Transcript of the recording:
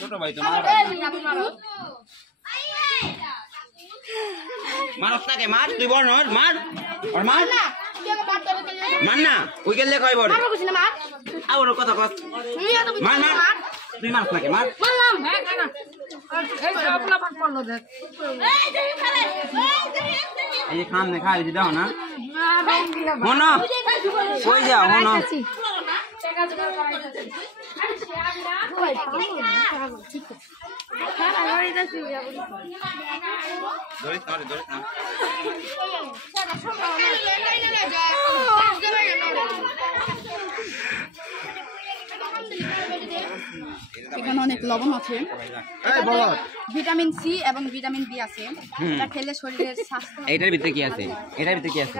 ছোট ভাই তো মারস না কে মার তুই বল মার আর মার না মার না ওই গেলে কই বড় মারব কইছ না মার আর কথা কস মার মার তুই মারস না কে মার মারলাম হ্যাঁ না এই সবলা পাট পড়লো দেখ এই খান নে খাই দি দাও না হনো কই যাও হনো টাকা জোগাড় করাইতেছি আরে সে আবিরা কই ঠিক আছে হ্যাঁ করাইতেছি ধরিস না এখানে অনেক লবণ আছে, ভিটামিন সি এবং ভিটামিন বি আছে, এটা খেলে শরীরের স্বাস্থ্য। এটার ভিতরে কি আছে? এটার ভিতরে কি আছে?